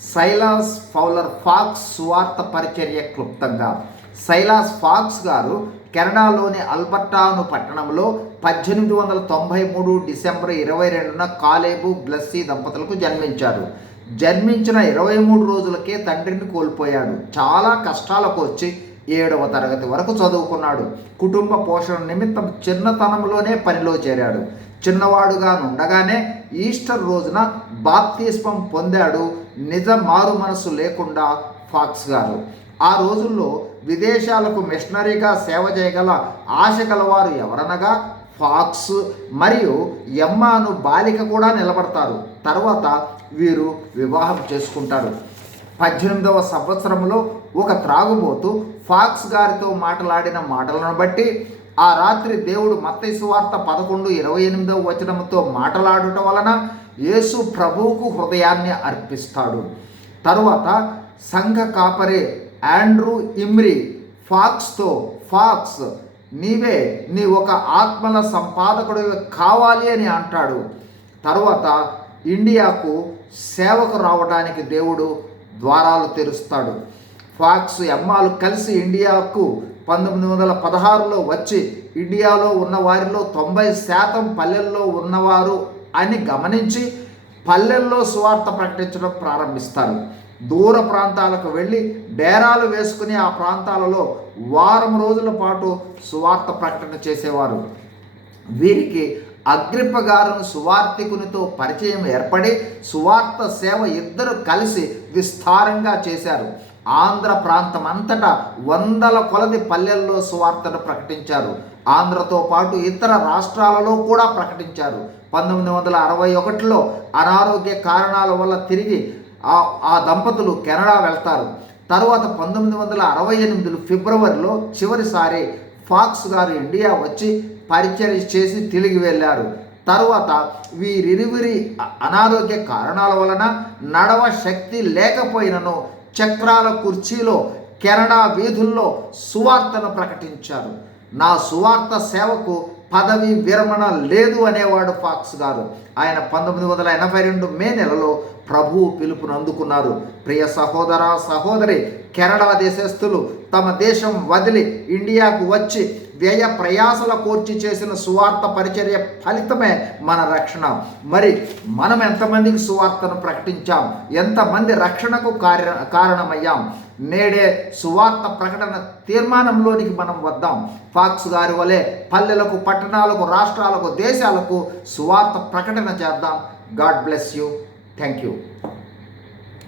Silas Fowler pox సువార్త పరిచర్య క్లుప్తంగా. సైలాస్ ఫాక్స్ గారు కెనడాలోని అల్బర్టాను పట్టణంలో 1893 డిసెంబర్ 22న కాలేబు బ్లెస్సీ దంపతులకు జన్మించారు. జన్మించిన 23 రోజులకే తండ్రిని కోల్పోయాడు. చాలా కష్టాలకు వచ్చి 7వ తరగతి వరకు చదువుకున్నాడు. కుటుంబ పోషణ నిమిత్తం చిన్నతనంలోనే పనిలో చేరాడు. చిన్నవాడుగా నుండగానే ఈస్టర్ రోజున బాప్తిస్మం పొందాడు. నిజ మారు మనసు లేకుండా ఫాక్స్ గారు. ఆ రోజుల్లో విదేశాలకు మిషనరీగా సేవ చేయగల ఆశ గలవారు ఎవరనగా ఫాక్స్ మరియు ఎమ్మాను బాలిక కూడా నిలబడతారు. తర్వాత వీరు వివాహం చేసుకుంటారు. 18వ సంవత్సరంలో ఒక త్రాగుబోతు ఫాక్స్ గారితో మాట్లాడిన మాటలను బట్టి ఆ రాత్రి దేవుడు మత్తయి సువార్త 11:28 వచనంతో మాట్లాడుట వలన యేసు ప్రభువుకు హృదయాన్ని అర్పిస్తాడు. తరువాత సంఘ కాపరి ఆండ్రూ ఇమ్రీ ఫాక్స్తో, ఫాక్స్ నీ ఒక ఆత్మల సంపాదకుడు కావాలి అని అంటాడు. తరువాత ఇండియాకు సేవకు రావడానికి దేవుడు ద్వారాలు తెరుస్తాడు. ఫాక్స్ ఎమ్మాలు కలిసి ఇండియాకు 1916లో వచ్చి ఇండియాలో ఉన్న వారిలో 90% పల్లెల్లో ఉన్నవారు అని గమనించి పల్లెల్లో సువార్త ప్రకటించడం ప్రారంభిస్తారు. దూర ప్రాంతాలకు వెళ్ళి డేరాలు వేసుకుని ఆ ప్రాంతాలలో వారం రోజుల పాటు సువార్త ప్రకటన చేసేవారు. వీరికి అగ్రిప్ప గారును సువార్తికునితో పరిచయం ఏర్పడి సువార్త సేవ ఇద్దరు కలిసి విస్తారంగా చేశారు. ఆంధ్ర ప్రాంతం అంతటా 100 కొలది పల్లెల్లో సువార్తను ప్రకటించారు. ఆంధ్రతో పాటు ఇతర రాష్ట్రాలలో కూడా ప్రకటించారు. 1961లో అనారోగ్య కారణాల వల్ల తిరిగి ఆ దంపతులు కెనడా వెళ్తారు. తర్వాత 1968 ఫిబ్రవరిలో చివరిసారి ఫాక్స్ గారు ఇండియా వచ్చి పరిచర్య చేసి తిరిగి వెళ్ళారు. తరువాత వీరిరువురి అనారోగ్య కారణాల వలన నడవ శక్తి లేకపోయినను చక్రాల కుర్చీలో కెనడా వీధుల్లో సువార్తను ప్రకటించారు. నా సువార్త సేవకు పదవి విరమణ లేదు అనేవాడు ఫాక్స్ గారు. ఆయన 1982 మే నెలలో ప్రభువు పిలుపును అందుకున్నారు. ప్రియ సహోదర సహోదరి, కెనడా దేశస్థులు తమ దేశం వదిలి ఇండియాకు వచ్చి వ్యయ ప్రయాసల కోర్చి చేసిన సువార్త పరిచర్య ఫలితమే మన రక్షణ. మరి మనం ఎంతమందికి సువార్తను ప్రకటించాం? ఎంతమంది రక్షణకు కారణమయ్యాం? నేడే సువార్త ప్రకటన తీర్మానంలోనికి మనం వద్దాం. ఫాక్స్ గారి వలె పల్లెలకు, పట్టణాలకు, రాష్ట్రాలకు, దేశాలకు సువార్త ప్రకటన చేద్దాం. God bless you. Thank you.